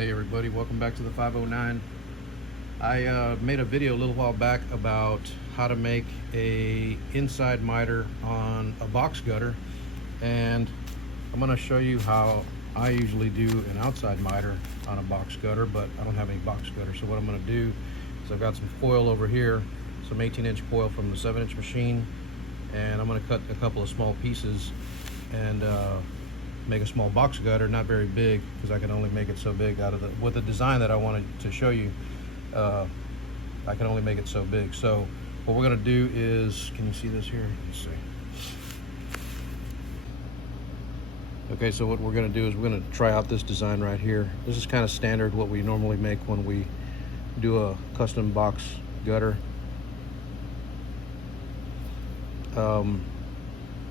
Hey everybody, welcome back to the 509. I made a video a little while back about how to make a inside miter on a box gutter, and I'm going to show you how I usually do an outside miter on a box gutter, but I don't have any box gutter. So what I'm going to do is I've got some coil over here, some 18-inch coil from the 7-inch machine, and I'm going to cut a couple of small pieces and make a small box gutter, not very big because I can only make it so big out of with the design that I wanted to show you. I can only make it so big. So what we're going to do is, can you see this here? Let's see. Okay, so what we're going to do is we're going to try out this design right here. This is kind of standard what we normally make when we do a custom box gutter.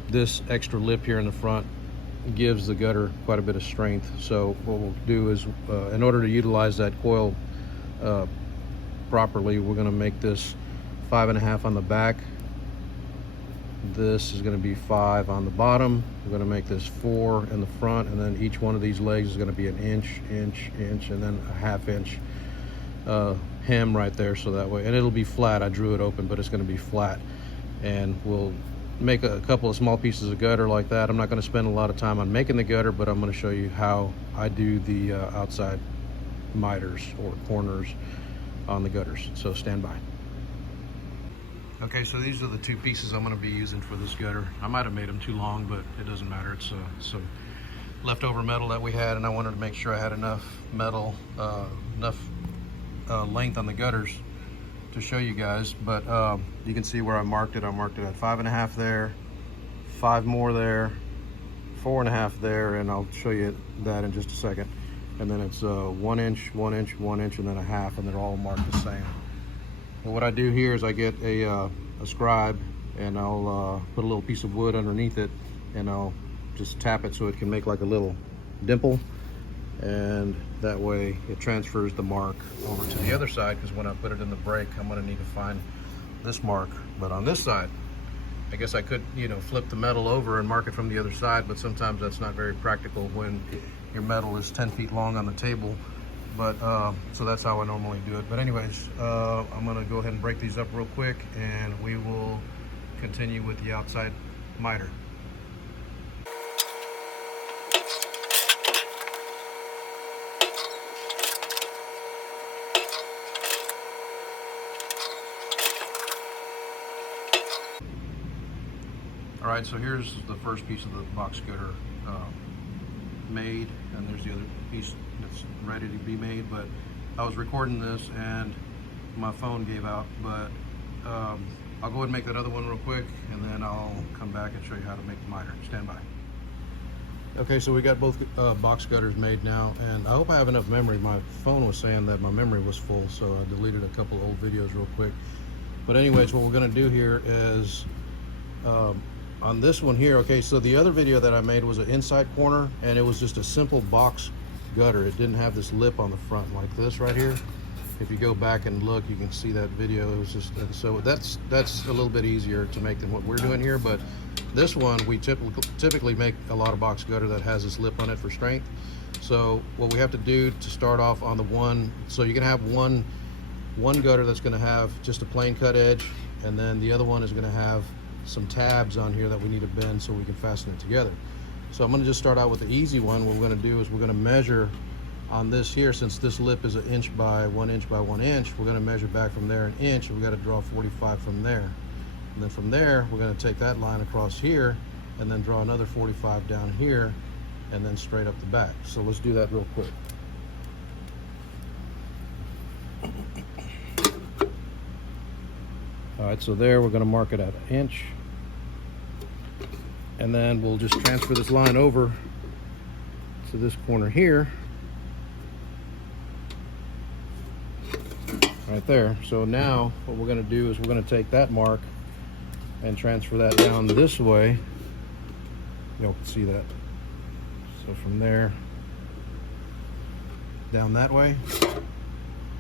This extra lip here in the front gives the gutter quite a bit of strength. So what we'll do is, in order to utilize that coil properly, we're going to make this 5.5 on the back. This is going to be 5 on the bottom. We're going to make this 4 in the front, and then each one of these legs is going to be an inch, and then a 1/2 inch hem right there, so that way, and it'll be flat. I drew it open, but it's going to be flat, and we'll make a couple of small pieces of gutter like that. I'm not going to spend a lot of time on making the gutter, but I'm going to show you how I do the outside miters or corners on the gutters. So stand by. Okay, so these are the two pieces I'm going to be using for this gutter. I might have made them too long, but it doesn't matter. It's some leftover metal that we had, and I wanted to make sure I had enough metal, enough length on the gutters to show you guys. But you can see where I marked it. I marked it at 5.5 there, 5 more there, 4.5 there, and I'll show you that in just a second. And then it's 1 inch, 1 inch, 1 inch, and then a 1/2, and they're all marked the same. And what I do here is I get a scribe, and I'll put a little piece of wood underneath it, and I'll just tap it so it can make like a little dimple, and that way it transfers the mark over to the other side, because when I put it in the brake, I'm going to need to find this mark. But on this side, I guess I could, flip the metal over and mark it from the other side, but sometimes that's not very practical when your metal is 10 feet long on the table. But so that's how I normally do it. But anyways, I'm going to go ahead and break these up real quick, and we will continue with the outside miter. All right, so here's the first piece of the box gutter made, and there's the other piece that's ready to be made. But I was recording this and my phone gave out, but I'll go ahead and make that other one real quick, and then I'll come back and show you how to make the miter. Stand by. Okay, so we got both box gutters made now, and I hope I have enough memory. My phone was saying that my memory was full, so I deleted a couple of old videos real quick. But anyways, what we're going to do here is on this one here, okay, so the other video that I made was an inside corner, and it was just a simple box gutter. It didn't have this lip on the front like this right here. If you go back and look, you can see that video. It was just, so that's a little bit easier to make than what we're doing here. But this one, we typically make a lot of box gutter that has this lip on it for strength. So what we have to do to start off on the one, so you can have one gutter that's going to have just a plain cut edge, and then the other one is going to have some tabs on here that we need to bend so we can fasten it together. So I'm going to just start out with the easy one. What we're going to do is we're going to measure on this here, since this lip is 1 inch by 1 inch by 1 inch, we're going to measure back from there 1 inch, and we got to draw 45 from there. And then from there, we're going to take that line across here and then draw another 45 down here, and then straight up the back. So let's do that real quick. All right, so there we're going to mark it at 1 inch, and then we'll just transfer this line over to this corner here, right there. So now what we're going to do is we're going to take that mark and transfer that down this way. Y'all can see that. So from there down that way,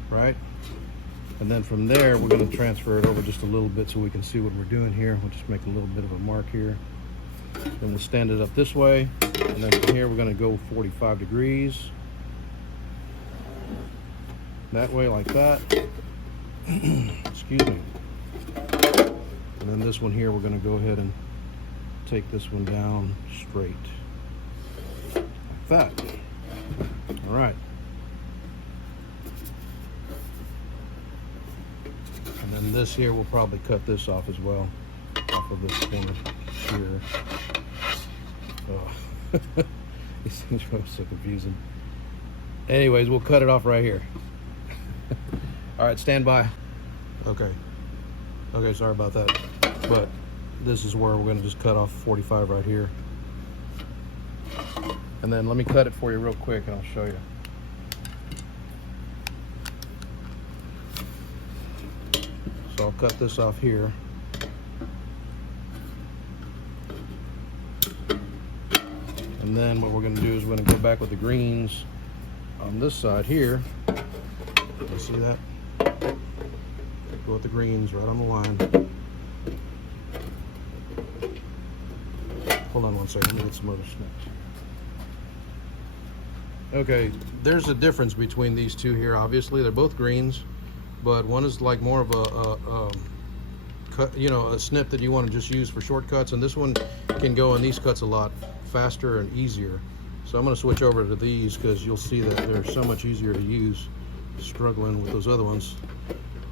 right? And then from there, we're going to transfer it over just a little bit so we can see what we're doing here. We'll just make a little bit of a mark here. Then we'll stand it up this way. And then from here, we're going to go 45 degrees. that way like that. Excuse me. And then this one here, we're going to go ahead and take this one down straight like that. All right. And then this here, we'll probably cut this off as well, off of this corner here. Oh. These things are so confusing. Anyways, we'll cut it off right here. All right, stand by. Okay, sorry about that. But this is where we're gonna just cut off 45 right here. And then let me cut it for you real quick and I'll show you. So I'll cut this off here. And then what we're going to do is we're going to go back with the greens on this side here. You see that? Go with the greens right on the line. Hold on one second, let me get some other snips. Okay, there's a difference between these two here. Obviously, they're both greens, but one is like more of a cut, you know, a snip that you want to just use for shortcuts, and this one can go on these cuts a lot faster and easier. So I'm going to switch over to these because you'll see that they're so much easier to use. Struggling with those other ones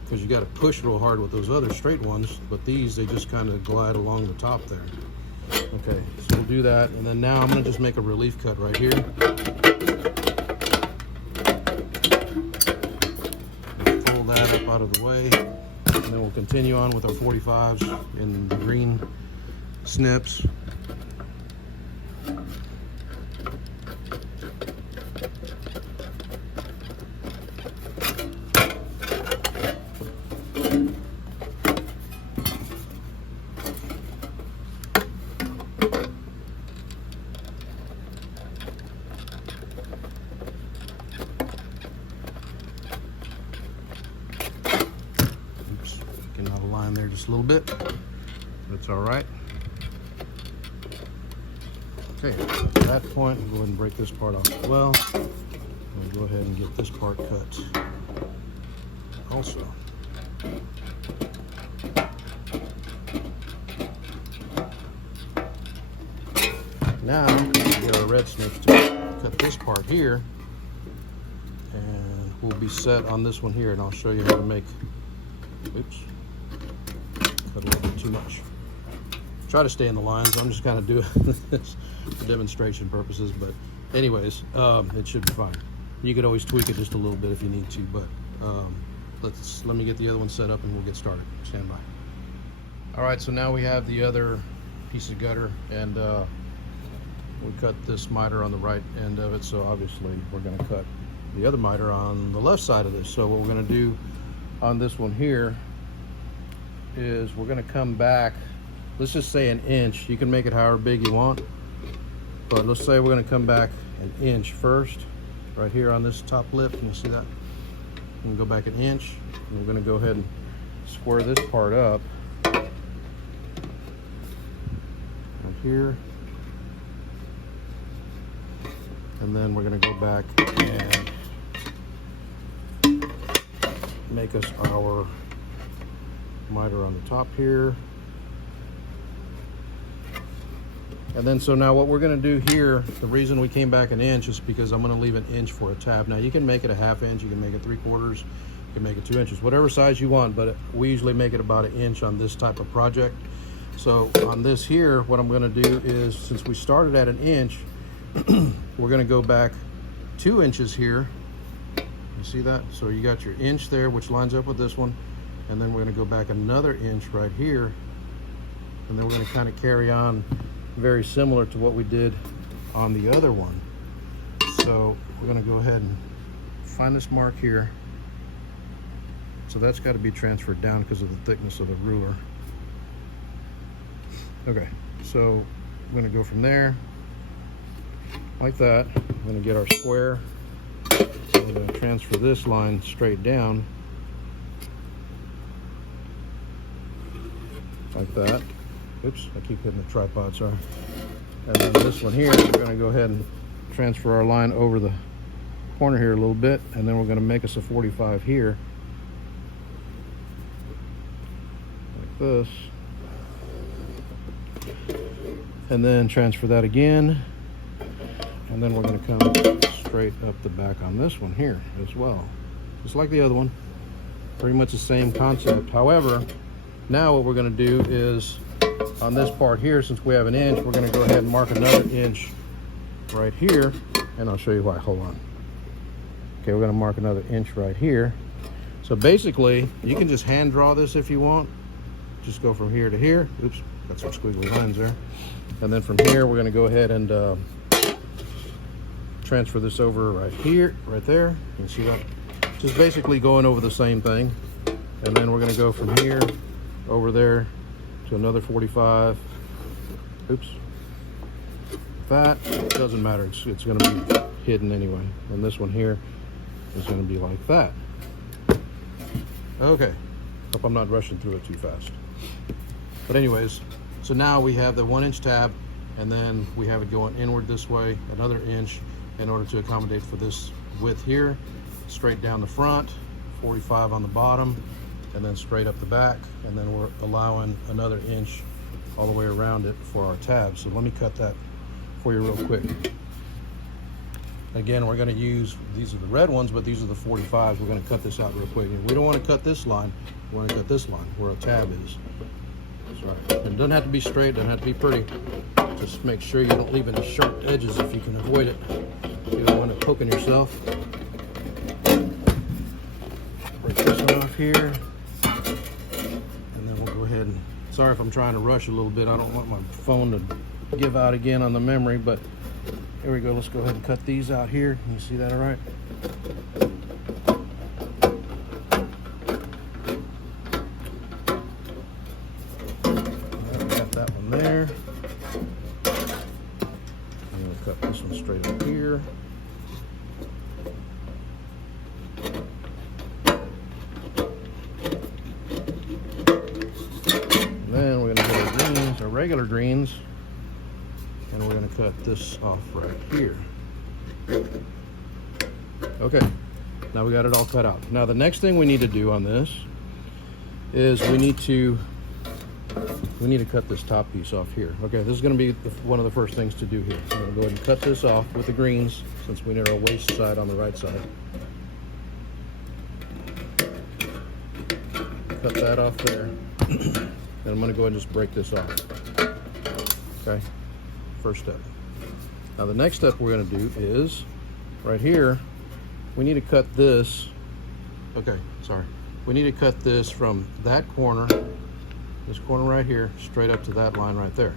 because you got to push real hard with those other straight ones, but these, they just kind of glide along the top there. Okay, so we'll do that, and then now I'm going to just make a relief cut right here. Pull that up out of the way, and then we'll continue on with our 45s in the green snips. There just a little bit. That's all right. Okay, at that point, we'll go ahead and break this part off as well. We'll go ahead and get this part cut also. Now, we'll get our red snips to cut this part here, and we'll be set on this one here, and I'll show you how to make, oops, cut a little bit too much. Try to stay in the lines. I'm just kind of doing this for demonstration purposes, but anyways, it should be fine. You could always tweak it just a little bit if you need to, but let me get the other one set up and we'll get started. Stand by. All right, so now we have the other piece of gutter, and we cut this miter on the right end of it, so obviously we're going to cut the other miter on the left side of this. So what we're going to do on this one here is we're going to come back, let's just say an inch. You can make it however big you want, but let's say we're going to come back an inch first right here on this top lip. You see that? We're going to go back an inch, and we're going to go ahead and square this part up right here, and then we're going to go back and make us our miter on the top here. And then so now what we're going to do here, the reason we came back an inch is because I'm going to leave an inch for a tab. Now you can make it a ½ inch, you can make it 3/4, you can make it 2 inches, whatever size you want, but we usually make it about an inch on this type of project. So on this here, what I'm going to do is, since we started at an inch, we're going to go back 2 inches here. You see that? So you got your inch there, which lines up with this one, and then we're going to go back another inch right here, and then we're going to kind of carry on very similar to what we did on the other one. So we're going to go ahead and find this mark here. So that's got to be transferred down because of the thickness of the ruler. Okay, so we're going to go from there like that. I'm going to get our square. We're going to transfer this line straight down like that. Oops, I keep hitting the tripod, sorry. And then this one here, we're going to go ahead and transfer our line over the corner here a little bit, and then we're going to make us a 45 here, like this, and then transfer that again, and then we're going to come straight up the back on this one here as well, just like the other one. Pretty much the same concept. However, now what we're going to do is on this part here, since we have an inch, we're going to go ahead and mark another inch right here, and I'll show you why. Hold on. Okay, we're going to mark another inch right here. So basically, you can just hand draw this if you want. Just go from here to here. Oops, got some squiggly lines there. And then from here, we're going to go ahead and transfer this over right here, right there. You can see that. Just basically going over the same thing. And then we're going to go from here over there to another 45. Oops. That doesn't matter. It's going to be hidden anyway. And this one here is going to be like that. Okay. Hope I'm not rushing through it too fast. But anyways, so now we have the 1 inch tab, and then we have it going inward this way, another inch, in order to accommodate for this width here. Straight down the front, 45 on the bottom, and then straight up the back, and then we're allowing another inch all the way around it for our tab. So let me cut that for you real quick. Again, we're going to use, these are the red ones, but these are the 45s. We're going to cut this out real quick. We don't want to cut this line, we want to cut this line where a tab is. That's right. It doesn't have to be straight, it doesn't have to be pretty. Just make sure you don't leave any sharp edges if you can avoid it. You don't want it poking yourself. Break this one off here, and then we'll go ahead and, sorry if I'm trying to rush a little bit. I don't want my phone to give out again on the memory, but here we go. Let's go ahead and cut these out here. Can you see that all right? Got that one there. I'm going to cut this one straight up here. Then we're going to get our greens, our regular greens, and we're going to cut this off right here. Okay, now we got it all cut out. Now the next thing we need to do on this is we need to cut this top piece off here. Okay, this is going to be one of the first things to do here. I'm going to go ahead and cut this off with the greens, since we need our waist side on the right side. Cut that off there. And I'm going to go ahead and just break this off. Okay, first step. Now the next step we're going to do is right here, we need to cut this. Okay, sorry. We need to cut this from that corner, this corner right here, straight up to that line right there.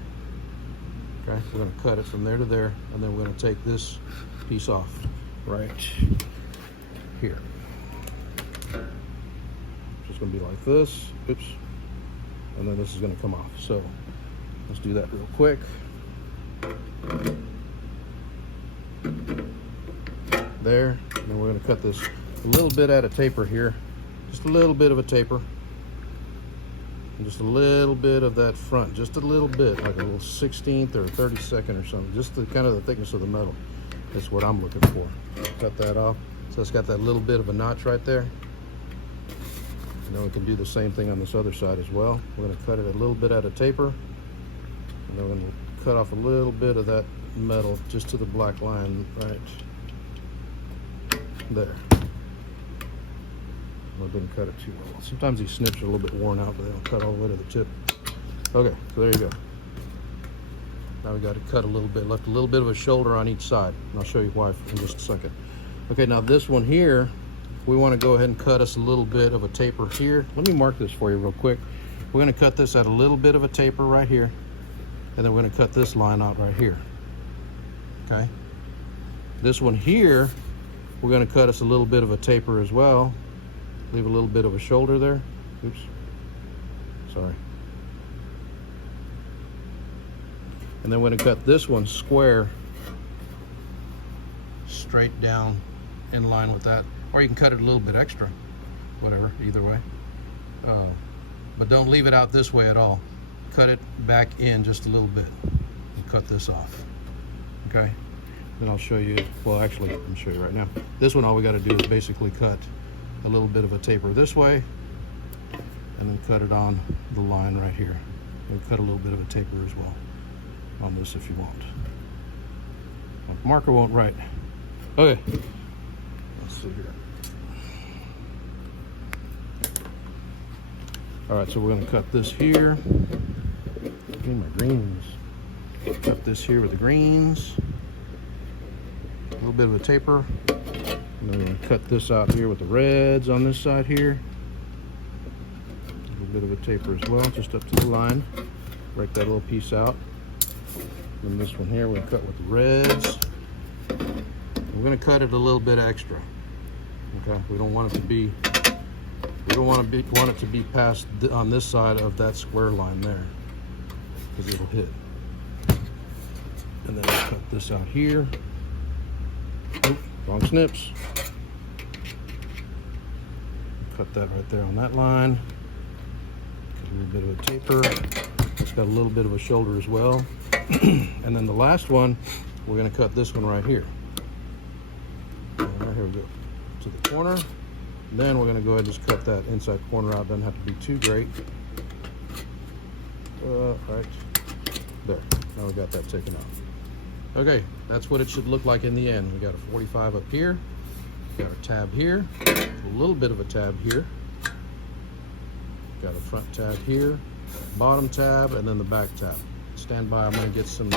Okay, we're going to cut it from there to there, and then we're going to take this piece off right here. Just going to be like this. Oops. And then this is going to come off. So let's do that real quick. There. And then we're going to cut this a little bit at a taper here. Just a little bit of a taper. And just a little bit of that front. Just a little bit, like a little 16th or 32nd or something. Just the kind of the thickness of the metal. That's what I'm looking for. Cut that off. So it's got that little bit of a notch right there. And then we can do the same thing on this other side as well. We're going to cut it a little bit at a taper. And then we're going to cut off a little bit of that metal just to the black line right there. I didn't cut it too well. Sometimes these snips are a little bit worn out, but they don't cut all the way to the tip. Okay, so there you go. Now we got to cut a little bit, left a little bit of a shoulder on each side. And I'll show you why in just a second. Okay, now this one here, we want to go ahead and cut us a little bit of a taper here. Let me mark this for you real quick. We're going to cut this at a little bit of a taper right here, and then we're going to cut this line out right here. Okay. This one here, we're going to cut us a little bit of a taper as well. Leave a little bit of a shoulder there. Oops. Sorry. And then we're going to cut this one square, straight down in line with that. Or you can cut it a little bit extra, whatever, either way. But don't leave it out this way at all. Cut it back in just a little bit and cut this off, okay? then I'll show you. Well, actually, I'm show you right now. This one, all we got to do is basically cut a little bit of a taper this way, and then cut it on the line right here. And cut a little bit of a taper as well on this if you want. Marker won't write. Okay. Let's see here. All right, so we're going to cut this here. Give me my greens. Cut this here with the greens. A little bit of a taper. And then we're going to cut this out here with the reds on this side here. A little bit of a taper as well, just up to the line. Break that little piece out. And this one here, we'll cut with the reds. We're going to cut it a little bit extra. Okay, we don't want it to be. We don't want it to be past on this side of that square line there, because it'll hit. And then we'll cut this out here. Oop, wrong snips. Cut that right there on that line. A little bit of a taper. It's got a little bit of a shoulder as well. And then the last one, we're going to cut this one right here. And right here we go to the corner. Then we're going to go ahead and just cut that inside corner out. Doesn't have to be too great. Right there. Now we got that taken out. Okay, that's what it should look like in the end. We got a 45 up here. Got our tab here. A little bit of a tab here. Got a front tab here. Bottom tab, and then the back tab. Stand by. I'm going to get some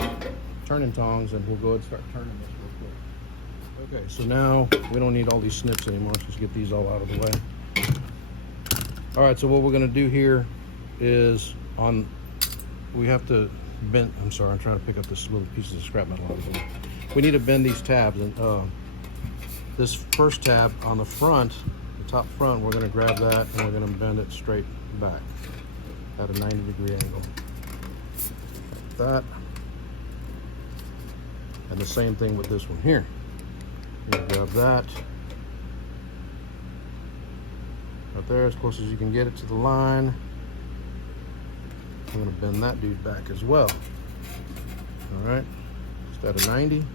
turning tongs, and we'll go ahead and start turning this real quick. Okay, so now we don't need all these snips anymore. Let's just get these all out of the way. All right, so what we're going to do here is we have to bend. I'm sorry, I'm trying to pick up this little pieces of scrap metal. We need to bend these tabs, and this first tab on the front, the top front, we're going to grab that and we're going to bend it straight back at a 90-degree angle. Like that. And the same thing with this one here. You grab that right there as close as you can get it to the line. I'm going to bend that dude back as well. All right, just at a 90.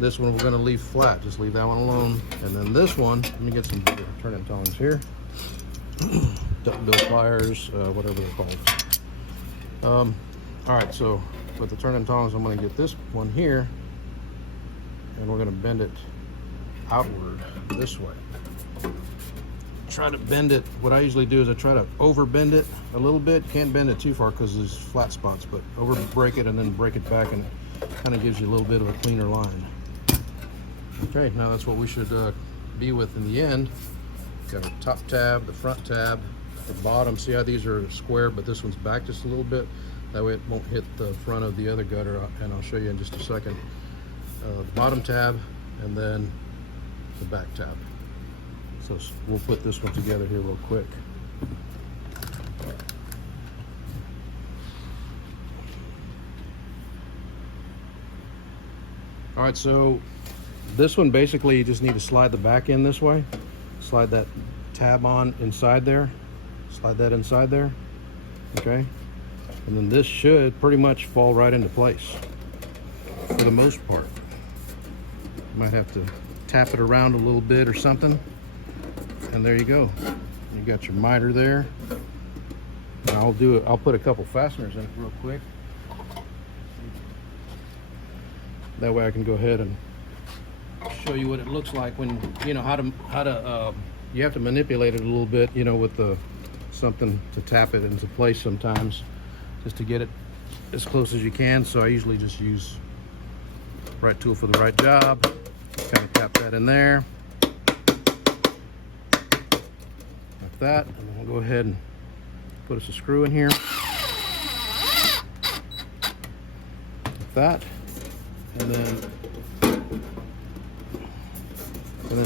This one we're going to leave flat, just leave that one alone. And then this one, let me get some turning tongs here. Duckbill pliers, whatever they're called. All right, so with the turning tongs, I'm going to get this one here, and we're going to bend it outward this way. Try to bend it. What I usually do is I try to over bend it a little bit. Can't bend it too far because there's flat spots, but over break it and then break it back, and it kind of gives you a little bit of a cleaner line. Okay, now that's what we should be with in the end. Got a top tab, the front tab, the bottom. See how these are square, but this one's back just a little bit. That way it won't hit the front of the other gutter, and I'll show you in just a second. The bottom tab, and then the back tab. So we'll put this one together here real quick. All right, so this one basically you just need to slide the back in this way. Slide that tab on inside there. Slide that inside there. Okay. And then this should pretty much fall right into place for the most part. You might have to tap it around a little bit or something. And there you go. You got your miter there. And I'll put a couple fasteners in it real quick. That way I can go ahead and show you what it looks like when, you know, how to you have to manipulate it a little bit, you know, with something to tap it into place sometimes, just to get it as close as you can. So I usually just use right tool for the right job. Kind of tap that in there. Like that. And then we'll go ahead and put us a screw in here. Like that. And then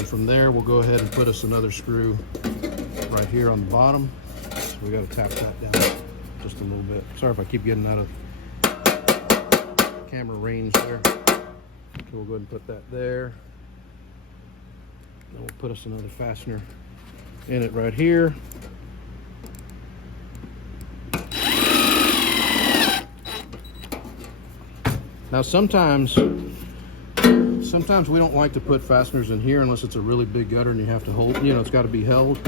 from there, we'll go ahead and put us another screw right here on the bottom. So we got to tap that down just a little bit. Sorry if I keep getting out of camera range there. So we'll go ahead and put that there. Then we'll put us another fastener in it right here. Now sometimes sometimes we don't like to put fasteners in here unless it's a really big gutter and you have to hold, you know, it's got to be held.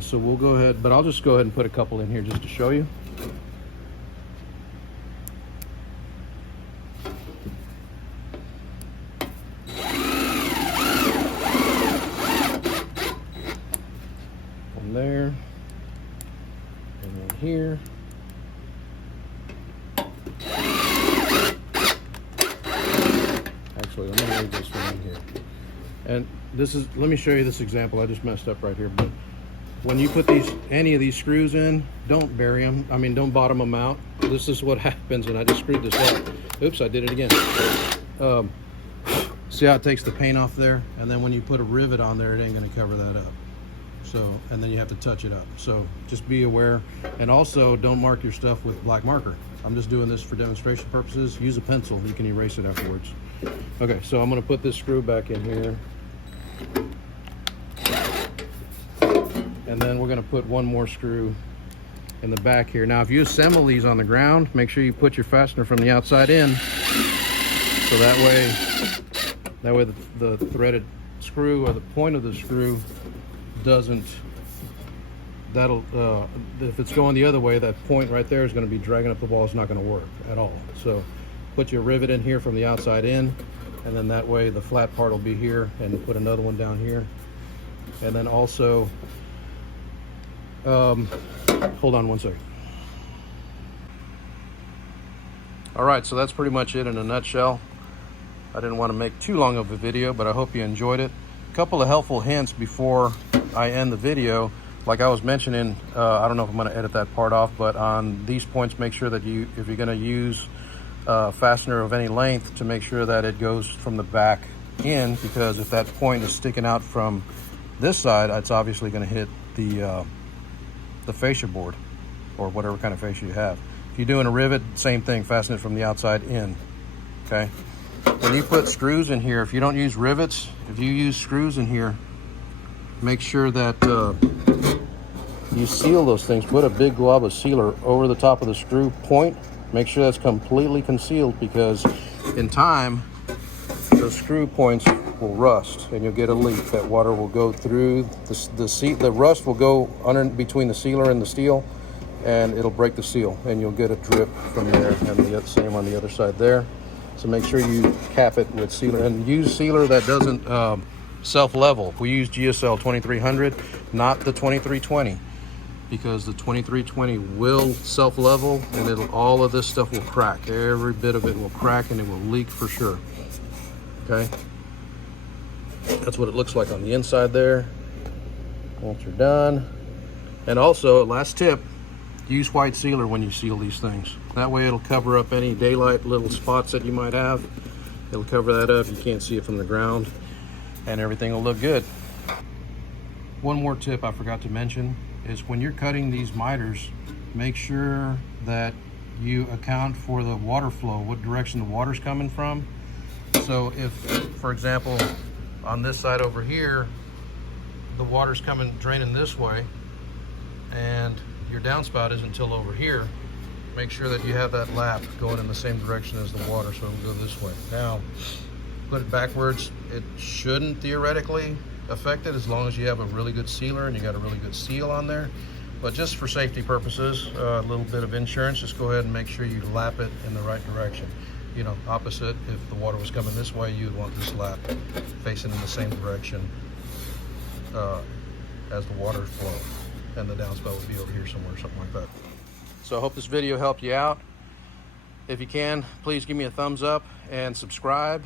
So we'll go ahead, but I'll just go ahead and put a couple in here just to show you. One there, and one here. Actually, let me leave this one in here. And this is, let me show you this example. I just messed up right here, but when you put these, any of these screws in, don't bury them. I mean, don't bottom them out. This is what happens, and I just screwed this up. Oops, I did it again. See how it takes the paint off there? And then when you put a rivet on there, it ain't gonna cover that up. So, and then you have to touch it up. So just be aware. And also, don't mark your stuff with black marker. I'm just doing this for demonstration purposes. Use a pencil, you can erase it afterwards. Okay, so I'm gonna put this screw back in here. And then we're gonna put one more screw in the back here. Now, if you assemble these on the ground, make sure you put your fastener from the outside in. So that way the threaded screw or the point of the screw doesn't, if it's going the other way, that point right there is gonna be dragging up the wall. It's not gonna work at all. So put your rivet in here from the outside in, and then that way the flat part will be here, and put another one down here. And then also, hold on one second. All right, so that's pretty much it in a nutshell. I didn't want to make too long of a video, but I hope you enjoyed it. A couple of helpful hints before I end the video. Like I was mentioning, I don't know if I'm going to edit that part off, but on these points, make sure that if you're going to use fastener of any length, to make sure that it goes from the back in, because if that point is sticking out from this side, it's obviously going to hit the fascia board or whatever kind of fascia you have. If you're doing a rivet, same thing, fasten it from the outside in. Okay, when you put screws in here, if you don't use rivets, if you use screws in here, make sure that you seal those things. Put a big glob of sealer over the top of the screw point. Make sure that's completely concealed, because in time those screw points will rust and you'll get a leak. That water will go through the rust will go under between the sealer and the steel, and it'll break the seal, and you'll get a drip from there, and the same on the other side there. So make sure you cap it with sealer, and use sealer that doesn't self-level. We use GSL 2300, not the 2320, because the 2320 will self-level, and all of this stuff will crack. Every bit of it will crack, and it will leak for sure. Okay, that's what it looks like on the inside there once you're done. And also, last tip, use white sealer when you seal these things. That way it'll cover up any daylight little spots that you might have. It'll cover that up, you can't see it from the ground, and everything will look good. One more tip I forgot to mention is, when you're cutting these miters, make sure that you account for the water flow, what direction the water's coming from. So if, for example, on this side over here, the water's draining this way, and your downspout isn't until over here, make sure that you have that lap going in the same direction as the water, so it'll go this way. Now, put it backwards. It shouldn't theoretically affect it, as long as you have a really good sealer and you got a really good seal on there. But just for safety purposes, a little bit of insurance, just go ahead and make sure you lap it in the right direction. You know, opposite, if the water was coming this way, you'd want this lap facing in the same direction as the water flow, and the downspout would be over here somewhere, something like that. So I hope this video helped you out. If you can, please give me a thumbs up and subscribe,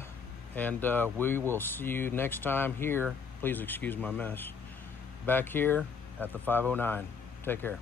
and we will see you next time here. Please excuse my mess. Back here at the 509. Take care.